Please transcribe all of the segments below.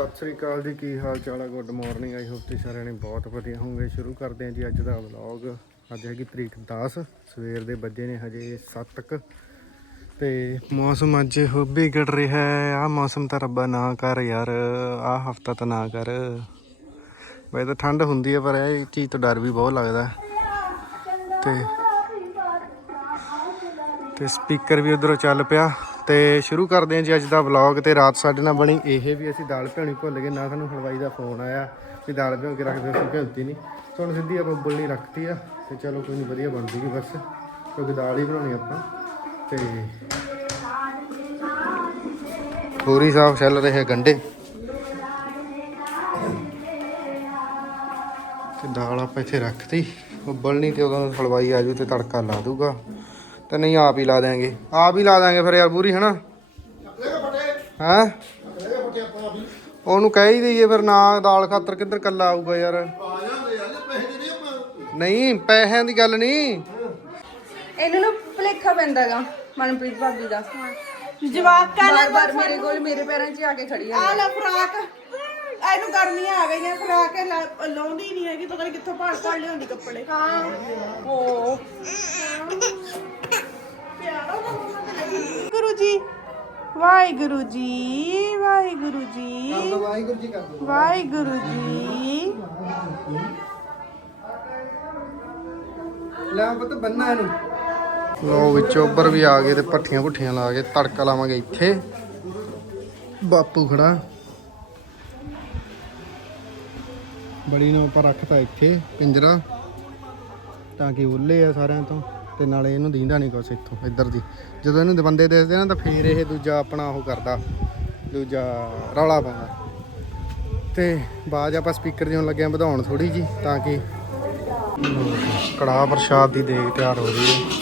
ਸਤਿ ਸ੍ਰੀ ਅਕਾਲ ਜੀ, ਕੀ ਹਾਲ ਚਾਲ ਹੈ ਗੁੱਡ ਮਾਰਨਿੰਗ ਆਈ ਹੋਪ ਤੁਸੀਂ ਸਾਰਿਆਂ ਨੇ ਬਹੁਤ ਵਧੀਆ ਹੋਵੋਗੇ। ਸ਼ੁਰੂ ਕਰਦੇ ਹਾਂ ਜੀ ਅੱਜ ਦਾ ਵਲੌਗ ਅੱਜ ਹੈਗੀ ਤਰੀਕ 10 ਸਵੇਰ ਦੇ ਵੱਜੇ ਨੇ ਹਜੇ 7 ਤੱਕ ਤੇ ਮੌਸਮ ਅੱਜ ਹੋਬੀ ਗੜ ਰਿਹਾ ਹੈ। ਆ ਮੌਸਮ ਤਾਂ ਰੱਬਾ ਨਾ ਕਰ ਯਾਰ ਆ ਹਫਤਾ ਤਾਂ ਨਾ ਕਰ। ਵੈਸੇ ਤਾਂ ਠੰਡ ਹੁੰਦੀ ਹੈ ਪਰ ਇਹ ਚੀਜ਼ ਤੋਂ ਡਰ ਵੀ ਬਹੁਤ ਲੱਗਦਾ। ਤੇ ਤੇ ਸਪੀਕਰ ਵੀ ਉਧਰੋਂ ਚੱਲ ਪਿਆ। ਤੇ ਸ਼ੁਰੂ ਕਰਦੇ ਹਾਂ ਜੀ ਅੱਜ ਦਾ ਵਲੌਗ ਤੇ ਰਾਤ ਸਾਡੇ ਨਾਲ ਬਣੀ ਇਹ ਵੀ ਅਸੀਂ ਦਾਲ ਭਿਉਣੀ ਭੁੱਲ ਗਏ, ਨਾ ਸਾਨੂੰ ਹਲਵਾਈ ਦਾ ਫੋਨ ਆਇਆ ਵੀ ਦਾਲ ਭਿਉਂ ਕੇ ਰੱਖਦੇ ਦਿਓ ਅਸੀਂ ਭਿਉਂਤੀ ਨਹੀਂ। ਸੋ ਸਿੱਧੀ ਆਪਾਂ ਉਬਲਣੀ ਰੱਖਤੀ ਆ ਤੇ ਚਲੋ ਕੋਈ ਨਹੀਂ ਵਧੀਆ ਬਣ ਜੂਗੀ ਬਸ, ਕਿਉਂਕਿ ਦਾਲ ਹੀ ਬਣਾਉਣੀ ਆਪਾਂ। ਤੇ ਪੂਰੀ ਸਾਫ਼ ਛੱਲ ਰਹੇ ਗੰਡੇ ਤੇ ਦਾਲ ਆਪਾਂ ਇੱਥੇ ਰੱਖਤੀ, ਉਬਲਣੀ ਤੇ ਉਦੋਂ ਹਲਵਾਈ ਆਜੂ ਤੇ ਤੜਕਾ ਲਾ ਦੂਗਾ। ਤੇ ਨਹੀਂ ਆਪ ਹੀ ਲਾ ਦੇਾਂਗੇ ਆਪ ਹੀ ਲਾ ਦਾਂਗੇ ਫਿਰ ਯਾਰ ਪੂਰੀ ਹਨਾ? ਹੈਂ? ਉਹਨੂੰ ਕਹਿ ਹੀ ਦਈਏ ਫਿਰ ਨਾ ਦਾਲ ਖਾਤਰ ਕਿੱਧਰ ਕੱਲਾ ਆਊਗਾ ਯਾਰ। ਨਹੀਂ ਪੈਸਿਆਂ ਦੀ ਗੱਲ ਨਹੀਂ। ਇਹਨਾਂ ਨੂੰ ਭਲੇਖਾ ਪੈਂਦਾਗਾ ਮਨਪ੍ਰੀਤ ਭਾਬੀ ਦਾ। ਜਵਾਕਾਂ ਬਾਰ ਬਾਰ ਮੇਰੇ ਕੋਲ ਮੇਰੇ ਪੈਰਾਂ 'ਚ ਆ ਕੇ ਖੜੀ ਆ। ਆ ਲੈ ਫਰਾਕ। ਇਹਨੂੰ ਗਰਮੀਆਂ ਆ ਗਈਆਂ ਫਰਾਕ ਲਾਉਂਦੀ ਨਹੀਂ ਹੈਗੀ ਪਤਾ ਨਹੀਂ ਕਿੱਥੋਂ ਭਾਲ ਭਾਲ ਲਿਆਉਂਦੀ ਕੱਪੜੇ। ਹਾਂ। ਓ ਗੁਰੂ ਜੀ ਵਾਹਿਗੁਰੂ ਜੀ ਵਾਹਿਗੁਰੂ ਜੀ। ਵਾਹਿਗੁਰੂ ਜੀ ਕਰ ਦੋ ਵਾਹਿਗੁਰੂ ਜੀ। ਲੈ ਪੁੱਤ ਬੰਨਾ ਇਹਨੂੰ। ਲੋ ਵਿੱਚ ਉੱਪਰ ਵੀ ਆ ਗਏ ਤੇ ਪੱਠੀਆਂ ਪੁੱਠੀਆਂ ਲਾ ਕੇ ਤੜਕਾ ਲਾਵਾਂਗੇ ਇੱਥੇ। ਬਾਪੂ ਖੜਾ। ਬੜੀ ਨੂੰ ਉੱਪਰ ਰੱਖਤਾ ਇੱਥੇ ਪਿੰਜਰਾ। ਤਾਂ ਕਿ ਉੱਲੇ ਆ ਸਾਰਿਆਂ ਤੋਂ। ਤੇ ਨਾਲੇ ਇਹਨੂੰ ਦੀਂਦਾ ਨਹੀਂ ਕੁਛ ਇੱਥੋਂ, ਇੱਧਰ ਦੀ। ਜਦੋਂ ਇਹਨੂੰ ਬੰਦੇ ਦੇਖਦੇ ਨਾ ਤਾਂ ਫੇਰ ਇਹ ਦੂਜਾ ਆਪਣਾ ਉਹ ਕਰਦਾ, ਦੂਜਾ ਰੌਲਾ ਪਾਉਂਦਾ। ਤੇ ਬਾਜ਼ ਆਪਾਂ ਸਪੀਕਰ ਜਿਉਂ ਲੱਗਿਆ ਵਧਾਉਣ ਥੋੜੀ ਜੀ ਤਾਂ ਕਿ ਕੜਾਹ ਪ੍ਰਸ਼ਾਦ ਦੀ ਦੇਗ ਤਿਆਰ ਹੋ ਰਹੀ ਹੈ।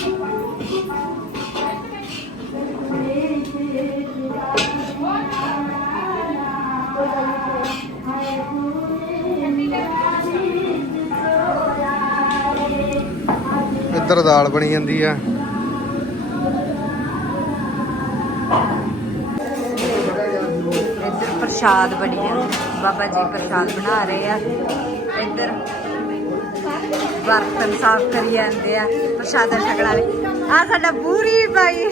ਦਾਲ ਬਣੀ ਜਾਂਦੀ ਆ। ਇੱਧਰ ਪ੍ਰਸ਼ਾਦ ਬਣੀ ਜਾਂਦਾ ਬਾਬਾ ਜੀ ਪ੍ਰਸ਼ਾਦ ਬਣਾ ਰਹੇ ਆ। ਇੱਧਰ ਬਰਤਨ ਸਾਫ਼ ਕਰੀ ਜਾਂਦੇ ਆ ਪ੍ਰਸ਼ਾਦਾ ਛਕਣ ਵਾਲੇ ਆ ਸਾਡਾ ਪੂਰੀ ਬਾਈ।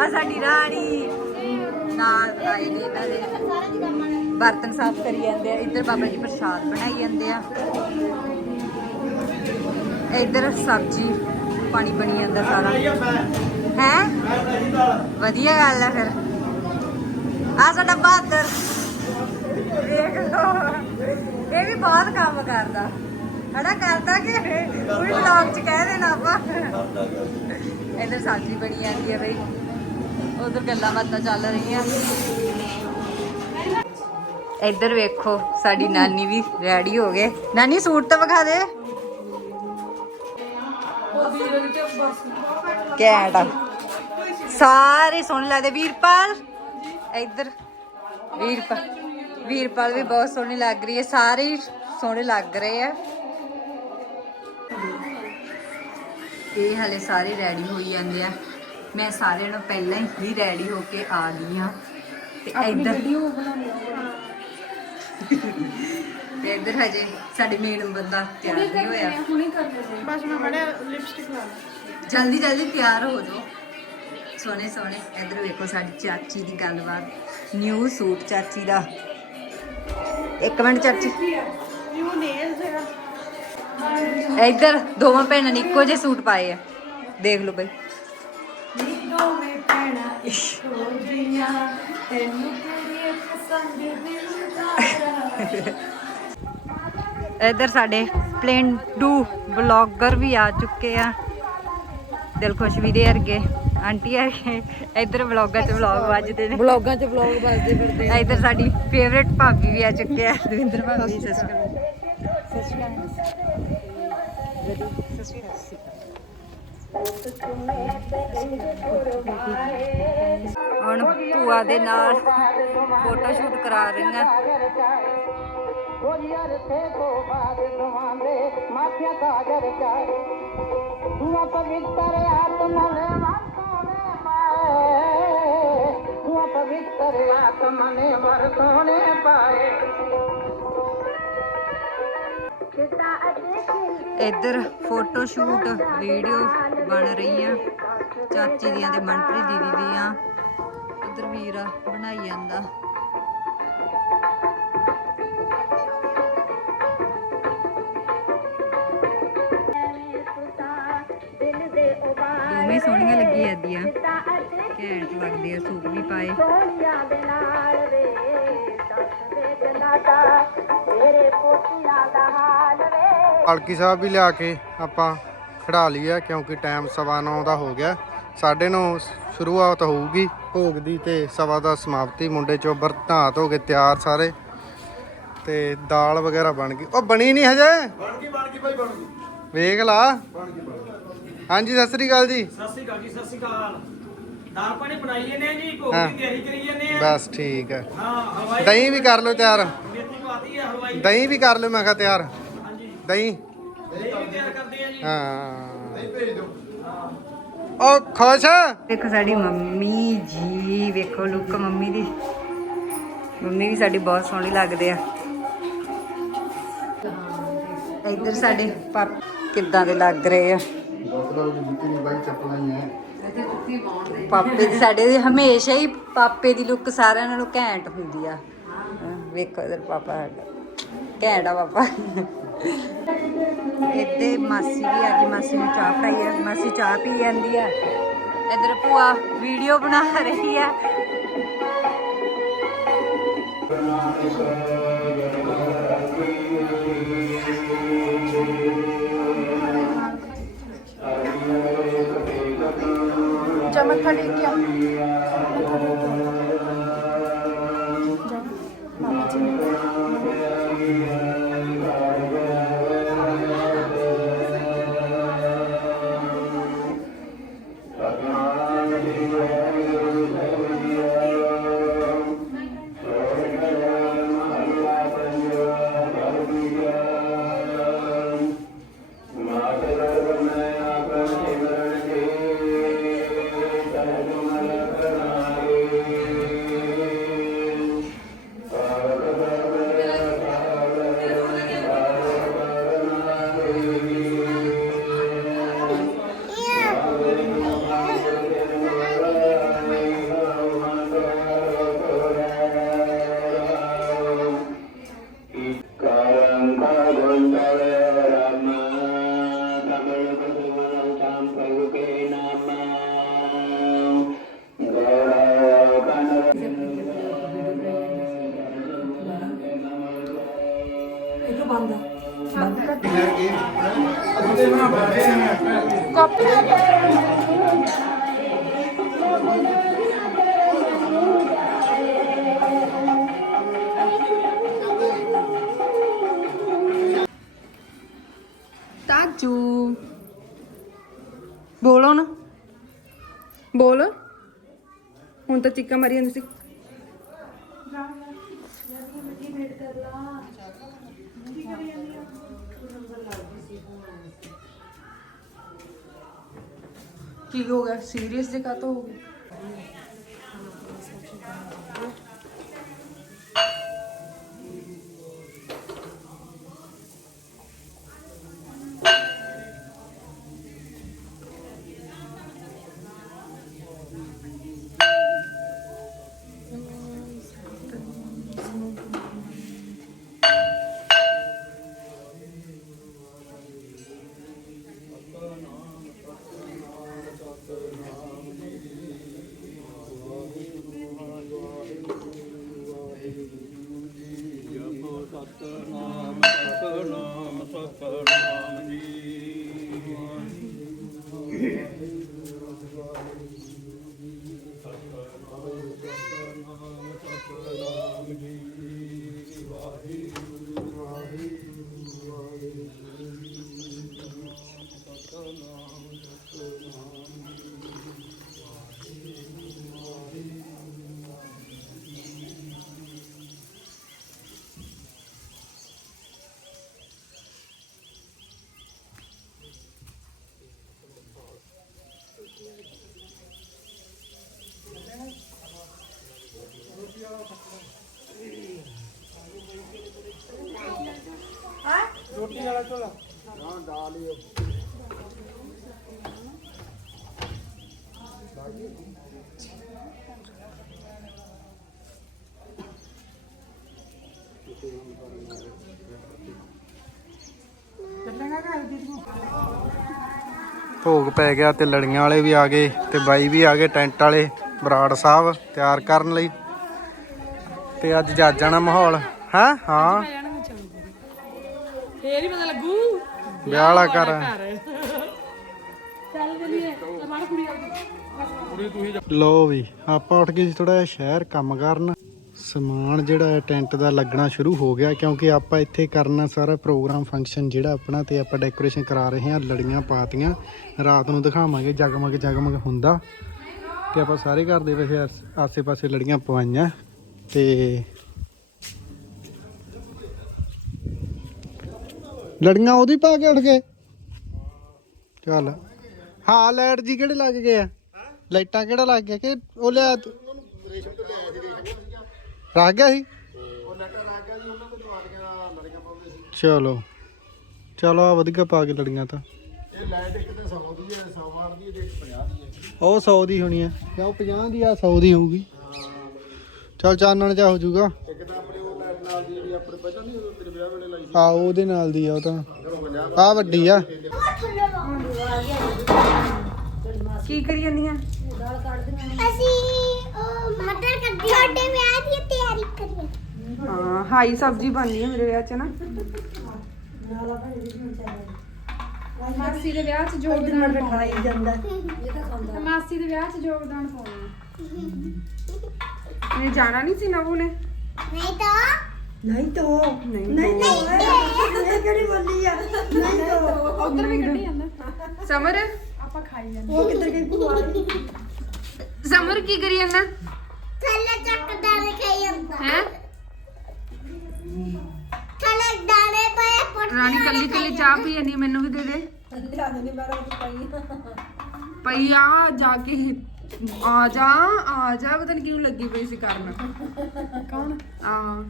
ਆ ਸਾਡੀ ਰਾਣੀ। ਨਾਲ ਆਏ ਨੇ ਇਹਨਾਂ ਦੇ। ਬਰਤਨ ਸਾਫ਼ ਕਰੀ ਜਾਂਦੇ ਆ। ਇੱਧਰ ਬਾਬਾ ਜੀ ਪ੍ਰਸ਼ਾਦ ਬਣਾਈ ਜਾਂਦੇ ਆ। ਇੱਧਰ ਸਬਜ਼ੀ, ਪਾਣੀ ਬਣੀ ਜਾਂਦਾ ਸਾਰਾ। ਹੈ? ਵਧੀਆ ਗੱਲ ਆ ਫਿਰ। ਆ ਸਾਡਾ ਬਹਾਦਰ। ਦੇਖ ਲਓ। ਇਹ ਵੀ ਬਹੁਤ ਕੰਮ ਕਰਦਾ। ਹਨਾ, ਕਰਦਾ ਕਿ ਉਹ ਵਲੌਗ ਚ ਕਹਿ ਦੇਣਾ ਆਪਾਂ। ਇਧਰ ਸਬਜ਼ੀ ਬਣੀ ਜਾਂਦੀ ਹੈ ਬਈ। ਉਧਰ ਗੱਲਾਂ ਬਾਤਾਂ ਚੱਲ ਰਹੀਆਂ। ਇੱਧਰ ਵੇਖੋ, ਸਾਡੀ ਨਾਨੀ ਵੀ ਰੈਡੀ ਹੋ ਗਏ। ਨਾਨੀ ਸੂਟ ਤਾਂ ਵਿਖਾ ਦੇ। ਕੈਟ ਸਾਰੇ ਸੁਣ ਲੈਦੇ ਵੀਰਪਾਲ? ਇੱਧਰ। ਵੀਰਪਾਲ। ਵੀਰਪਾਲ ਵੀ ਬਹੁਤ ਸੋਹਣੀ ਲੱਗ ਰਹੀ ਹੈ। ਸਾਰੇ ਸੋਹਣੇ ਲੱਗ ਰਹੇ ਆ। ਇਹ ਹਲੇ ਸਾਰੇ ਰੈਡੀ ਹੋਈ ਜਾਂਦੇ ਆ। ਮੈਂ ਸਾਰਿਆਂ ਨੂੰ ਪਹਿਲਾਂ ਹੀ ਰੈਡੀ ਹੋ ਕੇ ਆ ਗਈ ਆ ਤੇ ਇੱਧਰ ਤੇ ਇੱਧਰ ਹਜੇ ਸਾਡੇ ਮੇਨ ਬੰਦਾ ਤਿਆਰ ਨਹੀਂ ਹੋਇਆ। ਬਸ ਮੈਂ ਬੜਾ ਲਿਪਸਟਿਕ ਲਾ ਲਾਂ ਜਲਦੀ ਜਲਦੀ ਤਿਆਰ ਹੋ ਜਾਓ। ਸੋਹਣੇ ਸੋਹਣੇ ਇੱਧਰ ਵੇਖੋ ਸਾਡੀ ਚਾਚੀ ਦੀ ਗੱਲਬਾਤ। ਨਿਊ ਸੂਟ ਚਾਚੀ ਦਾ। ਇੱਕ ਮਿੰਟ ਚਾਚੀ। ਯੂ ਨੇਲਸ ਹੈ ਇੱਧਰ ਦੋਵਾਂ ਭੈਣਾਂ ਨੇ ਇੱਕੋ ਜਿਹੇ ਸੂਟ ਪਾਏ ਆ। ਦੇਖ ਲਓ ਬਈ। ਇੱਧਰ ਸਾਡੇ ਪਲੇਂਡੂ ਬਲੌਗਰ ਵੀ ਆ ਚੁੱਕੇ ਆ। ਦਿਲ ਖੁਸ਼ ਵੀ ਦੇ ਵਰਗੇ। ਆਂਟੀ ਵਰਗੇ ਇੱਧਰ ਵਲੌਗਾਂ 'ਚ ਵਲੌਗ ਵੱਜਦੇ ਨੇ। ਬਲੌਗਾਂ 'ਚ ਵਲੌਗ ਵੱਜਦੇ ਫਿਰਦੇ ਇੱਧਰ ਸਾਡੀ ਫੇਵਰੇਟ ਭਾਬੀ ਵੀ ਆ ਚੁੱਕੇ ਆ। ਦਵਿੰਦਰ ਭਾਬੀ ਸਤਿ ਸ਼੍ਰੀ ਅਕਾਲ ਸਤਿ ਸ਼੍ਰੀ ਅਕਾਲ ਸਤਿ ਸ਼੍ਰੀ ਅਕਾਲ ਹੁਣ ਭੂਆ ਦੇ ਨਾਲ ਫੋਟੋ ਸ਼ੂਟ ਕਰਾ ਰਹੀਆਂ। ਪਵਿੱਤਰ ਆਤਮਾ ਨੇ ਵਾਸੋਂ ਨੇ ਪਾਏ। ਤੂੰ ਪਵਿੱਤਰ ਇੱਧਰ ਫੋਟੋ ਸ਼ੂਟ, ਵੀਡੀਓ ਬਣ ਰਹੀ ਆ। ਚਾਚੀ ਦੀਆਂ ਤੇ ਮਨਪ੍ਰੀਤ ਦੀਦੀ ਦੀਆਂ। ਇੱਧਰ ਵੀਰਾ ਬਣਾਈ ਜਾਂਦਾ। ਸੋਹਣੀਆਂ ਲੱਗੀ ਜਾਂਦੀਆਂ ਘੈਂਟ ਲੱਗਦੀ ਆ ਸੂਟ ਵੀ ਪਾਏ। ਪਾਲਕੀ ਸਾਹਿਬ ਵੀ ਲਿਆ ਕੇ ਆਪਾਂ ਖੜਾ ਲਿਆ ਕਿਉਂਕਿ ਟਾਈਮ ਸਵਾ ਨੌ ਦਾ ਹੋ ਗਿਆ। ਸਾਢੇ ਨੌ ਸ਼ੁਰੂਆਤ ਹੋਊਗੀ ਭੋਗ ਦੀ ਤੇ ਸਵਾ ਦਾ ਸਮਾਪਤੀ। ਮੁੰਡੇ ਚੋਬਰ ਨਹਾ ਧੋ ਕੇ ਤਿਆਰ ਸਾਰੇ। ਤੇ ਦਾਲ ਵਗੈਰਾ ਬਣ ਗਈ। ਉਹ ਬਣੀ ਨਹੀਂ ਹਜੇ? ਬਣ ਗਈ ਬਣ ਗਈ ਭਾਈ ਬਣ ਗਈ। ਵੇਖ ਲਾ। ਬਣ ਗਈ। ਹਾਂਜੀ ਸਤਿ ਸ੍ਰੀ ਅਕਾਲ ਜੀ। ਸਤਿ ਸ਼੍ਰੀ ਅਕਾਲ ਜੀ ਸਤਿ ਸ਼੍ਰੀ ਅਕਾਲ। ਦਾਲ ਪਾਣੀ ਬਣਾਈ ਜਾਂਦੇ ਆ ਜੀ ਭੋਗ ਹਾਂ। ਦੀ ਤਿਆਰੀ ਕਰੀ ਜਾਂਦੇ ਆ। ਬਸ ਠੀਕ ਹੈ ਹਾਂ ਦਹੀਂ ਵੀ ਕਰ ਲਓ ਤਿਆਰ। ਮੇਥੀ ਪਾਤੀ ਹੈ ਹਲਵਾਈ। ਦਹੀਂ ਵੀ ਕਰ ਲਓ ਮੈਂ ਕਿਹਾ ਤਿਆਰ। ਹਾਂਜੀ। ਦਹੀਂ। ਦਹੀਂ ਵੀ ਤਿਆਰ ਕਰਦੇ ਆ ਜੀ। ਹਾਂ। ਦਹੀਂ ਭੇਜ ਦਿਓ। ਉਹ ਖੁਸ਼? ਦੇਖੋ ਸਾਡੀ ਮੰਮੀ ਜੀ ਵੇਖੋ ਲੁੱਕ ਮੰਮੀ ਦੀ। ਮੰਮੀ ਵੀ ਸਾਡੀ ਬਹੁਤ ਸੋਹਣੀ ਲੱਗਦੇ ਆ। ਇੱਧਰ ਸਾਡੇ ਪਾਪ ਕਿੱਦਾਂ ਦੇ ਲੱਗ ਰਹੇ ਆ। ਪਾਪੇ ਦੀ ਸਾਡੇ ਦੀ ਹਮੇਸ਼ਾ ਹੀ ਪਾਪੇ ਦੀ ਲੁੱਕ ਸਾਰਿਆਂ ਨਾਲੋਂ ਘੈਂਟ ਹੁੰਦੀ ਆ। ਹਾਂ, ਵੇਖੋ ਇਧਰ ਪਾਪਾ ਸਾਡਾ ਘੈਂਟ ਆ ਪਾਪਾ। ਇੱਥੇ ਮਾਸੀ ਵੀ ਆ ਗਈ ਮਾਸੀ ਨੂੰ ਚਾਹ ਪਈ ਆ ਮਾਸੀ ਚਾਹ ਪੀ ਜਾਂਦੀ ਆ। ਇਧਰ ਭੂਆ ਵੀਡੀਓ ਬਣਾ ਰਹੀ ਆ। ਜਾ ਮੱਥਾ ਟੇਕ ਕੇ ਆ ਕਾਪੀ ਤਾਜੂ ਬੋਲੋ ਨਾ ਬੋਲ ਹੁਣ ਤਾਂ ਚੀਕਾਂ ਮਾਰੀ ਜਾਂਦੀ ਸੀ ठीक हो गया सीरियस दिखा तो हो गया ਹੋ ਗਿਆ ਸੀਰੀਅਸ ਜੇ ਕਾਤੋਂ ਹੋ ਭੋਗ ਪੈ ਗਿਆ ਤੇ ਲੜੀਆਂ ਵਾਲੇ ਵੀ ਆ ਗਏ ਤੇ ਬਾਈ ਵੀ ਆ ਗਏ ਟੈਂਟ ਵਾਲੇ ਬਰਾੜ ਸਾਹਿਬ ਤਿਆਰ ਕਰਨ ਲਈ। ਤੇ ਅੱਜ ਜੱਜ ਜਾਣਾ ਮਾਹੌਲ। ਹੈ? ਹਾਂ। ਵਿਆਹ ਵਾਲਾ ਕਰ ਚੱਲ ਚੱਲੀਏ ਮਾਰ ਕੁੜੀ ਲੋ ਵੀ, ਆਪਾਂ ਉੱਠ ਗਏ ਸੀ ਥੋੜਾ ਜਿਹਾ ਸ਼ਹਿਰ ਕੰਮ ਕਰਨ। ਸਮਾਨ ਜਿਹੜਾ ਹੈ, ਟੈਂਟ ਦਾ ਲੱਗਣਾ ਸ਼ੁਰੂ ਹੋ ਗਿਆ ਕਿਉਂਕਿ ਆਪਾਂ ਇੱਥੇ ਕਰਨਾ ਸਾਰਾ ਪ੍ਰੋਗਰਾਮ ਫੰਕਸ਼ਨ ਜਿਹੜਾ ਆਪਣਾ ਤੇ ਆਪਾਂ ਡੈਕੋਰੇਸ਼ਨ ਕਰਾ ਰਹੇ ਹਾਂ, ਲੜੀਆਂ ਪਾਤੀਆਂ। ਰਾਤ ਨੂੰ ਦਿਖਾਵਾਂਗੇ, ਜਗਮਗ ਜਗਮਗ ਹੁੰਦਾ। ਤੇ ਆਪਾਂ ਸਾਰੇ ਘਰ ਦੇ ਵਿੱਚ ਆਸ- ਆਸੇ-ਪਾਸੇ ਲੜੀਆਂ ਪਵਾਈਆਂ। ਤੇ ਲੜੀਆਂ ਉਹਦੀ ਪਾ ਕੇ ਉੱਠ ਗਏ। ਚੱਲ। ਹਾਂ, ਲਾਈਟ ਜੀ ਕਿਹੜੇ ਲੱਗ ਗਏ ਆ? ਲਾਈਟਾਂ ਕਿਹੜਾ ਲੱਗ ਗਿਆ ਕਿ ਉਹ ਲਿਆ ਤੂੰ? ਰੱਖ ਗਿਆ ਸੀ? ਚਲੋ। ਚਲੋ ਆ ਵਧੀਆ ਪਾ ਕੇ ਲੜੀਆਂ ਤਾਂ। ਇਹ ਲਾਈਟ ਇੱਕ ਤੇ 100 ਦੀ ਹੈ 100 ਵਾਟ ਦੀ ਤੇ 50 ਦੀ ਹੈ ਉਹ 100 ਦੀ ਹੋਣੀ ਹੈ ਕਿਉਂ 50 ਦੀ ਆ 100 ਦੀ ਹੋਊਗੀ। ਚਲ ਚਾਨਣ ਜਾ ਹੋ ਜਾਊਗਾ ਇੱਕ ਤਾਂ ਆਪਣੇ ਉਹ ਲਾਈਟ ਨਾਲ ਦੀ ਜਿਹੜੀ ਆਪਣੇ ਪਹਿਲਾਂ ਨਹੀਂ ਤੇਰੇ ਵਿਆਹ ਵੇਲੇ ਲਾਈ ਸੀ। ਆ ਉਹਦੇ ਨਾਲ ਦੀ ਆ ਉਹ ਤਾਂ। ਆ ਵੱਡੀ ਆ। ਕੀ ਕਰੀ ਜਾਂਦੀਆਂ? ਅਸੀਂ ਉਹ ਮਟਰ ਕੱਢੀ ਛੋਟੇ ਵਿਆਹ ਦੀ ਤਿਆਰੀ ਕਰੀ ਹਾਂ ਹਾਈ ਸਬਜ਼ੀ ਬਣਨੀ ਹੈ ਮੇਰੇ ਵਿਆਹ 'ਚ ਨਾ। ਮਾਸੀ ਦੇ ਵਿਆਹ 'ਚ ਯੋਗਦਾਨ ਪਾਉਣਾ। ਜਾਂਦਾ। ਮਾਸੀ ਦੇ ਵਿਆਹ 'ਚ ਯੋਗਦਾਨ ਪਾਉਣਾ। ਇਹ ਜਾਣਾ ਨਹੀਂ ਸੀ ਨਵੂ ਨੇ? ਨਹੀਂ ਤਾਂ ਨਹੀਂ ਨਹੀਂ ਨਹੀਂ ਕਿਹੜੀ ਬੋਲੀ ਆ? ਉਧਰ ਵੀ ਕੱਢੀ ਜਾਂਦਾ ਸਮਰ? ਆਪਾਂ ਖਾਈ ਜਾਂਦੇ। ਉਹ ਕਿੱਧਰ ਗਈ? ਭੂਆ ਸਮਰ ਕੀ ਕਰੀ ਜਾਂਦਾ? ਥੱਲੇ ਚੱਕਦਾ ਨੇ ਖਾਈ ਜਾਂਦਾ। ਹੈ? ਥੱਲੇ ਦਾਣੇ ਪਏ ਪੁੱਟ ਰਾਣੀ ਕੱਲੀ ਕੱਲੀ ਚਾਹ ਪੀ ਜਾਂਦੀ ਮੈਨੂੰ ਵੀ ਦੇ ਦੇ। ਪਈ ਆ। ਜਾ ਕੇ ਆ ਜਾ ਆ ਜਾ ਪਤਾ ਨਹੀਂ ਕਿਉਂ ਲੱਗੀ ਪਈ ਸੀ ਕਰਨ। ਕੌਣ? ਆ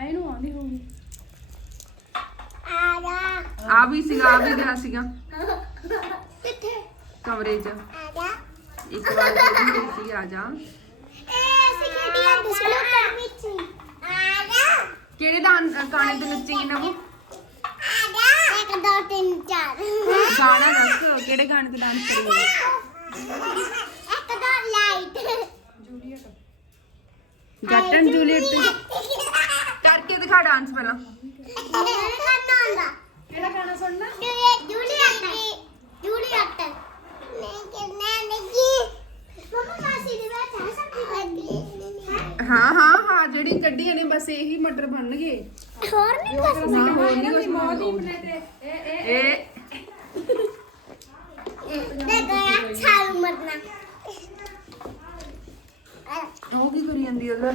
ਇਹਨੂੰ ਆਉਂਦੀ ਹੋਊਗੀ। ਆ ਜਾ। ਆ ਵੀ ਸੀਗਾ ਆ ਵੀ ਗਿਆ ਸੀਗਾ। ਕਿੱਥੇ? ਕਮਰੇ 'ਚ। ਆ ਜਾ। ਇੱਕ ਵਾਰ ਕਹਿੰਦੀ ਹੋਈ ਸੀ ਆ ਜਾ। ਏ ਅਸੀਂ ਖੇਡੀ ਜਾਂਦੇ ਸੀ ਲੋਕਾਂ ਵਿੱਚ। ਆ ਜਾ। ਕਿਹੜੇ ਦਾਨ ਗਾਣੇ ਤੇ ਨੱਚੇਗੀ ਨਾ ਉਹ ਆ ਜਾ। ਇੱਕ ਦੋ ਤਿੰਨ ਚਾਰ। ਗਾਣਾ ਦੱਸ ਕਿਹੜੇ ਗਾਣੇ ਤੇ ਡਾਂਸ ਕਰੇਗੀ? ਇੱਕ ਦੋ ਲਾਈਟ। ਜੱਟ ਐਂਡ ਜੂਲੀਅਟ। ਤੇ ਦਿਖਾ ਡਾਂਸ ਪਹਿਲਾਂ। ਕਿਹੜਾ ਗਾਣਾ ਸੁਣਨਾ? ਹਾਂ ਹਾਂ ਹਾਂ ਜਿਹੜੀ ਕੱਢੀਆਂ ਨੇ ਬਸ ਇਹੀ ਮਟਰ ਬਣਨਗੇ। ਹੋਰ ਨਹੀਂ ਹੋਰ ਨਹੀਂ ਕੁਝ ਬਣਾਉਣਾ ਇਹ ਦੇ ਗਿਆ ਛਾਲ ਮਰਨਾ ਉਹ ਕੀ ਕਰੀ ਜਾਂਦੀ ਉਧਰ?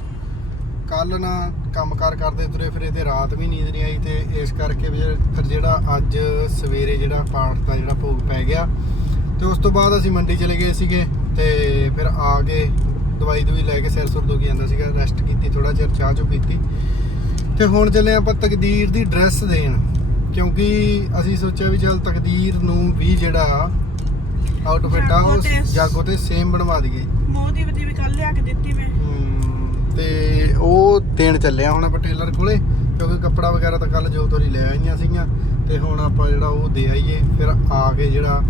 ਕੱਲ ਨਾ ਕੰਮਕਾਰ ਕਰਦੇ ਤੁਰੇ ਫਿਰੇ ਤੇ ਰਾਤ ਵੀ ਨੀਂਦ ਨਹੀਂ ਆਈ ਤੇ ਇਸ ਕਰਕੇ ਵੀ ਫਿਰ ਜਿਹੜਾ ਅੱਜ ਸਵੇਰੇ ਜਿਹੜਾ ਪਾਠ ਦਾ ਜਿਹੜਾ ਭੋਗ ਪੈ ਗਿਆ ਤੇ ਉਸ ਤੋਂ ਬਾਅਦ ਅਸੀਂ ਮੰਡੀ ਚਲੇ ਗਏ ਸੀਗੇ ਤੇ ਫਿਰ ਆ ਕੇ ਦਵਾਈ ਦਵਾਈ ਲੈ ਕੇ ਸਿਰ ਸੁਰ ਦੁਖੀ ਜਾਂਦਾ ਸੀਗਾ ਰੈਸਟ ਕੀਤੀ ਥੋੜਾ ਚਿਰ ਚਾਹ ਚੋ ਪੀਤੀ। ਤੇ ਹੁਣ ਚੱਲੇ ਆਪਾਂ ਤਕਦੀਰ ਦੀ ਡਰੈਸ ਦੇਣ ਕਿਉਂਕਿ ਅਸੀਂ ਸੋਚਿਆ ਵੀ ਚੱਲ ਤਕਦੀਰ ਨੂੰ ਵੀ ਜਿਹੜਾ ਆਊਟਫਿਟ ਆ ਉਹ ਜਾਗੋ ਤੇ- ਸੇਮ ਬਣਵਾ ਦਈਏ। ਮੋਦੀ ਦੀ ਵੀ ਕੱਲ ਲਿਆ ਕੇ ਦਿੱਤੀ ਮੈਂ। ਤੇ ਉਹ ਦੇਣ ਚੱਲੇ ਆ ਹੁਣ ਆਪਾਂ ਟੇਲਰ ਕੋਲੇ ਕਿਉਂਕਿ ਕੱਪੜਾ ਵਗੈਰਾ ਤਾਂ ਕੱਲ ਜੋ ਤੋਰੀ ਲੈ ਆਈਆਂ ਸੀਗੀਆਂ ਤੇ ਹੁਣ ਆਪਾਂ ਜਿਹੜਾ ਉਹ ਦੇ ਆਈਏ ਫਿਰ ਆ ਕੇ ਜਿਹੜਾ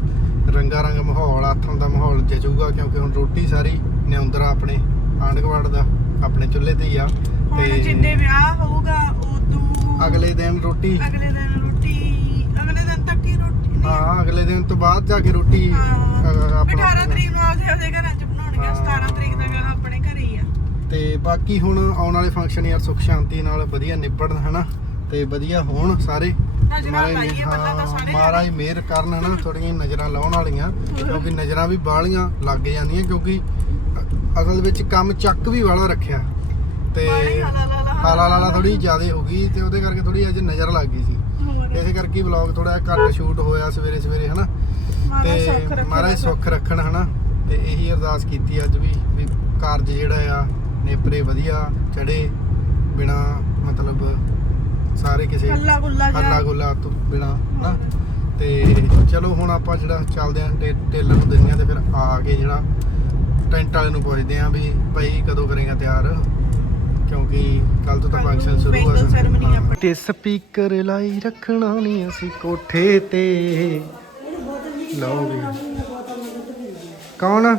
ਰੰਗਾ ਰੰਗ ਮਾਹੌਲ ਆਥਣ ਦਾ ਮਾਹੌਲ ਜਚੂਗਾ ਕਿਉਂਕਿ ਹੁਣ ਰੋਟੀ ਸਾਰੀ ਨਿਉਂਦਰਾ ਆਪਣੇ ਆਂਢ ਦਾ ਆਪਣੇ ਚੁੱਲ੍ਹੇ ਤੇ ਹੀ ਆ ਹੁਣ ਜਿੰਨੇ ਵਿਆਹ ਹੋਊਗਾ ਉਦੋਂ ਅਗਲੇ ਦਿਨ ਰੋਟੀ। ਅਗਲੇ ਦਿਨ ਰੋਟੀ ਅਗਲੇ ਦਿਨ ਤੱਕ ਹੀ ਰੋਟੀ ਤੋਂ ਬਾਅਦ ਜਾ ਕੇ ਰੋਟੀ ਆਪਣਾ 18 ਤਰੀਕ ਨੂੰ ਆਪਦੇ ਆਪਦੇ ਘਰਾਂ 'ਚ ਬਣਾਉਣਗੇ 17 ਤਰੀਕ ਤੱਕ ਆਪਣੇ ਘਰੇ ਹੀ ਆ ਤੇ ਬਾਕੀ ਹੁਣ ਆਉਣ ਵਾਲੇ ਫੰਕਸ਼ਨ ਯਾਰ ਸੁਖ ਸ਼ਾਂਤੀ ਨਾਲ ਵਧੀਆ ਨਿਬੜਨ ਹਨਾ? ਤੇ ਵਧੀਆ ਹੋਣ ਸਾਰੇ। ਮਹਾਰਾਜ ਮਿਹਰ ਕਰਨ ਹਨਾ? ਥੋੜੀਆਂ ਨਜ਼ਰਾਂ ਲਾਉਣ ਵਾਲੀਆਂ ਕਿਉਂਕਿ ਨਜ਼ਰਾਂ ਵੀ ਬਾਹਲੀਆਂ ਲੱਗ ਜਾਂਦੀਆਂ ਕਿਉਂਕਿ ਅਸਲ ਵਿੱਚ ਕੰਮ ਚੱਕ ਵੀ ਵਾਲਾ ਰੱਖਿਆ। ਤੇ ਹਾਲਾ ਲਾਲਾ ਥੋੜੀ ਜ਼ਿਆਦਾ ਹੋ ਗਈ ਤੇ ਉਹਦੇ ਕਰਕੇ ਥੋੜੀ ਅੱਜ ਨਜ਼ਰ ਲੱਗ ਗਈ ਸੀ। ਇਸੇ ਕਰਕੇ ਵਲੌਗ ਥੋੜਾ ਘੱਟ ਸ਼ੂਟ ਹੋਇਆ ਸਵੇਰੇ ਸਵੇਰੇ ਹਨਾ? ਤੇ ਮਹਾਰਾਜ ਸੁੱਖ ਰੱਖਣ ਹਨਾ? ਤੇ ਇਹੀ ਅਰਦਾਸ ਕੀਤੀ ਅੱਜ ਵੀ ਵੀ ਕਾਰਜ ਜਿਹੜਾ ਆ ਨੇਪਰੇ ਵਧੀਆ ਚੜੇ ਬਿਨਾ ਮਤਲਬ ਸਾਰੇ ਕਿਸੇ ਕੱਲਾ ਗੁੱਲਾ ਜਿਹਾ। ਹੱਲਾ ਗੁੱਲਾ ਤੋਂ ਬਿਨਾ ਹਨਾ? ਤੇ ਚਲੋ ਹੁਣ ਆਪਾਂ ਜਿਹੜਾ ਚੱਲਦੇ ਆਂ ਟੇਲਰ ਨੂੰ ਦਿੰਦੇ ਆ ਤੇ ਫਿਰ ਆ ਕੇ ਜਿਹੜਾ ਟੈਂਟ ਵਾਲੇ ਨੂੰ ਪੁੱਛਦੇ ਆ ਵੀ ਭਾਈ ਕਦੋਂ ਕਰੇਗਾ ਤਿਆਰ? ਕਿਉਂਕਿ ਕੱਲ ਤੋਂ ਤਾਂ ਨੂੰ ਫੰਕਸ਼ਨ ਸ਼ੁਰੂ ਹੋ। ਆਪਣੀ। ਤੇ ਸਪੀਕਰ ਲਾਈ ਰੱਖਣਾ ਨਹੀਂ ਅਸੀਂ ਕੋਠੇ ਤੇ। ਲਓ ਵੀ। ਕੌਣ?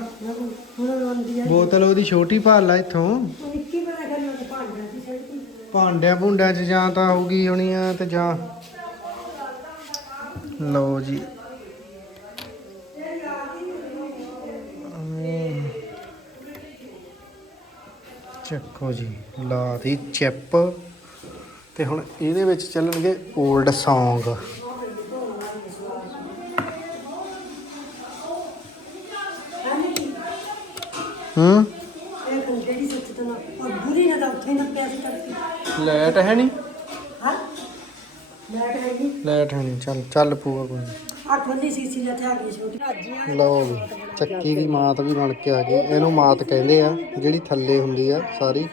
ਬੋਤਲ ਉਹਦੀ ਛੋਟੀ ਭਾਲ ਲਾ ਇੱਥੋਂ। ਭਾਂਡਿਆਂ ਭੁੰਡਿਆਂ ਚ ਜਾਂ ਤਾਂ ਹੋਊਗੀ ਹੋਣੀ ਆ ਤੇ ਜਾਂ। ਲਓ ਜੀ। ਚੱਕੋ ਜੀ ਲਾ ਦੀ ਚਿਪ। ਤੇ ਹੁਣ ਇਹਦੇ ਵਿੱਚ ਚੱਲਣਗੇ 올ਡ Song ਹੂੰ? ਲੈਟ ਹੈ ਨਹੀਂ? ਲੈਟ ਹੈ ਨਹੀਂ। ਚੱਲ ਚੱਲ ਪੂਗਾ ਕੋਈ ਨੀ। ਲਓ ਵੀ ਚੱਕੀ ਦੀ ਮਾਤ ਵੀ ਬਣ ਕੇ ਆ ਗਈ। ਇਹਨੂੰ ਮਾਤ ਕਹਿੰਦੇ ਆ ਜਿਹੜੀ ਥੱਲੇ ਹੁੰਦੀ ਆ ਸਾਰੀ।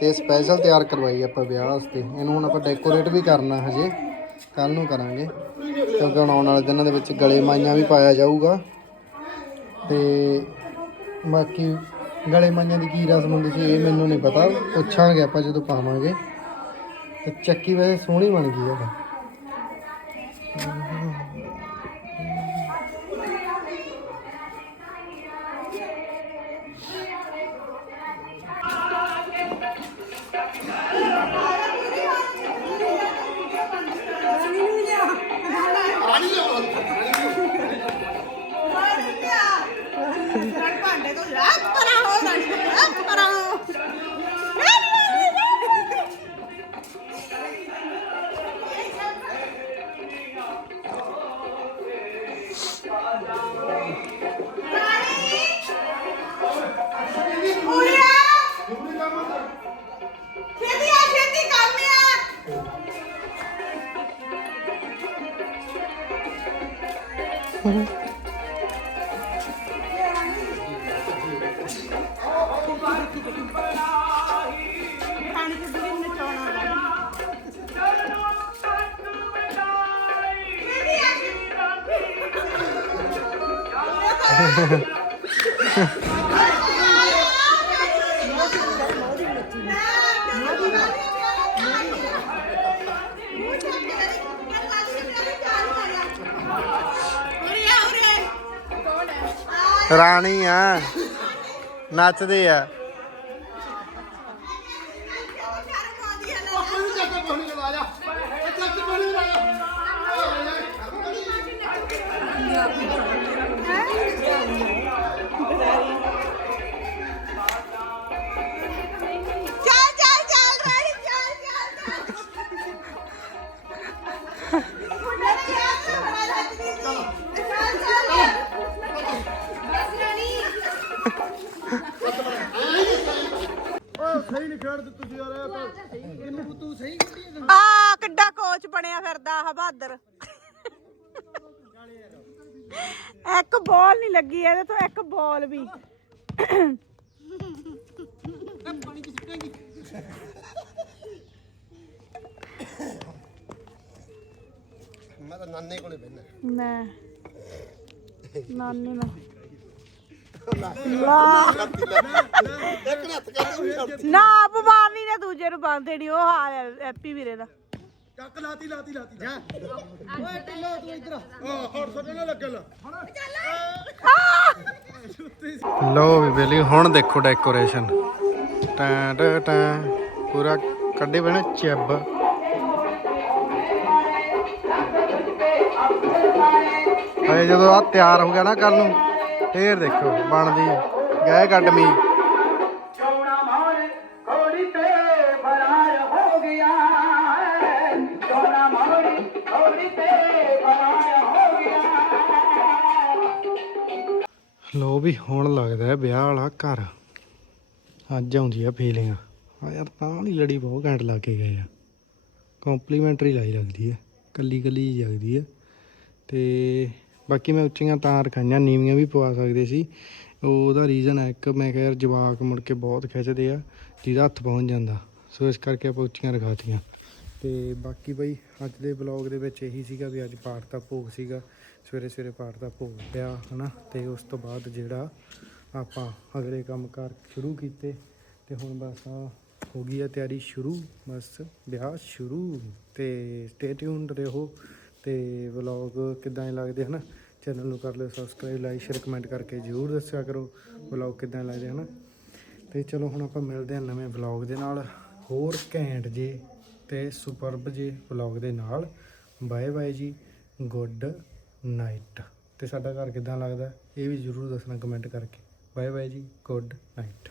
ਤੇ ਸਪੈਸ਼ਲ ਤਿਆਰ ਕਰਵਾਈ ਆਪਾਂ ਵਿਆਹ ਵਾਸਤੇ। ਇਹਨੂੰ ਹੁਣ ਆਪਾਂ ਡੈਕੋਰੇਟ ਵੀ ਕਰਨਾ ਹਜੇ। ਕੱਲ ਨੂੰ ਕਰਾਂਗੇ। ਕਿਉਂਕਿ ਹੁਣ ਆਉਣ ਵਾਲੇ ਦਿਨਾਂ ਦੇ ਵਿੱਚ ਗਲੇ ਮਾਈਆਂ ਵੀ ਪਾਇਆ ਜਾਊਗਾ। ਤੇ ਬਾਕੀ ਗਲੇ ਮਾਈਆਂ ਦੀ ਕੀ ਰਸਮ ਹੁੰਦੀ ਸੀ, ਇਹ ਮੈਨੂੰ ਨਹੀਂ ਪਤਾ। ਪੁੱਛਾਂਗੇ ਆਪਾਂ ਜਦੋਂ ਪਾਵਾਂਗੇ। ਤੇ ਚੱਕੀ ਵੈਸੇ ਸੋਹਣੀ ਬਣ ਗਈ ਆ। ਰਾਣੀ ਆ ਨੱਚਦੇ ਆ। ਤਾਂ ਨਾਨੇ ਕੋਲੇ ਬੈਠਾ ਮੈਂ ਨਾਨੀ ਮੈਂ ਨਾ। ਬਮਾਨੀ ਨੇ ਦੂਜੇ ਨੂੰ ਬੰਦ ਦੇਣੀ ਉਹ ਹਾਲ ਹੈ ਹੈਪੀ ਵੀਰੇ ਦਾ। ਚੱਕ ਲਾਤੀ ਲਾਤੀ ਲਾਤੀ। ਜਾ। ਓਏ ਟਿੱਲੋ ਤੂੰ ਇਧਰ ਆ। ਹੋਰ ਸੋਟੇ ਨਾ ਲੱਗਣ। ਲੋ ਵੀ ਬੇਲੀ ਹੁਣ ਦੇਖੋ ਡੈਕੋਰੇਸ਼ਨ ਟੈਂ ਟੈਂ ਟੈਂ। ਪੂਰਾ ਕੱਢੇ ਬਣਾ ਚੱਬ। ਇਹ ਜਦੋਂ ਆ ਤਿਆਰ ਹੋ ਗਿਆ ਨਾ ਕੱਲ ਨੂੰ ਫੇਰ ਦੇਖੋ ਬਣਦੀ ਗਏ ਗਿਆ। ਲੋ ਵੀ ਹੁਣ ਲੱਗਦਾ ਹੈ ਵਿਆਹ ਵਾਲਾ ਘਰ। ਅੱਜ ਆਉਂਦੀ ਆ ਫੀਲਿੰਗ ਆ ਯਾਰ ਤਾਂ ਵਾਲੀ ਲੜੀ ਬਹੁਤ ਘੈਂਟ ਲਾ ਕੇ ਗਏ ਆ। ਕੰਪਲੀਮੈਂਟਰੀ ਲਾਈ ਲੱਗਦੀ ਹੈ ਕੱਲੀ ਕੱਲੀ ਲੱਗਦੀ ਹੈ ਤੇ ਬਾਕੀ ਮੈਂ ਉੱਚੀਆਂ ਤਾਂ ਰਖਾਈਆਂ ਨੀਵੀਆਂ ਵੀ ਪਵਾ ਸਕਦੇ ਸੀ। ਉਹਦਾ ਰੀਜ਼ਨ ਹੈ, ਇੱਕ ਮੈਂ ਕਿਹਾ ਯਾਰ ਜਵਾਕ ਮੁੜ ਕੇ ਬਹੁਤ ਖਿੱਚਦੇ ਆ, ਜਿਹਦਾ ਹੱਥ ਪਹੁੰਚ ਜਾਂਦਾ। ਸੋ ਇਸ ਕਰਕੇ ਆਪਾਂ ਉੱਚੀਆਂ ਰਖਾਤੀਆਂ। ਤੇ ਬਾਕੀ ਬਈ, ਅੱਜ ਦੇ ਬਲੌਗ ਦੇ ਵਿੱਚ ਇਹੀ ਸੀਗਾ ਵੀ ਅੱਜ ਪਾਠ ਦਾ ਭੋਗ ਸੀਗਾ। ਸਵੇਰੇ ਸਵੇਰੇ ਪਾਠ ਦਾ ਭੋਗ ਪਿਆ, ਹਨਾ? ਤੇ ਉਸ ਤੋਂ ਬਾਅਦ ਜਿਹੜਾ ਆਪਾਂ ਅਗਲੇ ਕੰਮ ਕਾਰ ਸ਼ੁਰੂ ਕੀਤੇ, ਤੇ ਹੁਣ ਬਸ ਆ ਹੋ ਗਈ ਆ ਤਿਆਰੀ ਸ਼ੁਰੂ, ਬਸ ਵਿਆਹ ਸ਼ੁਰੂ। ਤੇ ਸਟੇ ਟਿਊਨਡ ਰਹੋ, ਤੇ ਵਲੌਗ ਕਿਦਾਂ ਦੇ ਲੱਗਦੇ, ਹਨ? ਚੈਨਲ ਨੂੰ ਕਰ ਲਿਓ ਸਬਸਕ੍ਰਾਈਬ ਲਾਈਕ ਸ਼ੇਅਰ ਕਮੈਂਟ ਕਰਕੇ ਜਰੂਰ ਦੱਸਿਆ ਕਰੋ ਵਲੌਗ ਕਿਦਾਂ ਲੱਗਦੇ ਹਨ? ਤੇ ਚਲੋ ਹੁਣ ਆਪਾਂ ਮਿਲਦੇ ਹਾਂ ਨਵੇਂ ਵਲੌਗ ਦੇ ਨਾਲ। ਹੋਰ ਘੈਂਟ ਜੇ ਤੇ ਸੁਪਰਬ ਜੇ ਵਲੌਗ ਦੇ ਨਾਲ। ਬਾਏ ਬਾਏ ਜੀ ਗੁੱਡ ਨਾਈਟ ਤੇ ਸਾਡਾ ਘਰ ਕਿਦਾਂ ਲੱਗਦਾ, ਇਹ ਵੀ ਜਰੂਰ ਦੱਸਣਾ ਕਮੈਂਟ ਕਰਕੇ। ਬਾਏ ਬਾਏ ਜੀ ਗੁੱਡ ਨਾਈਟ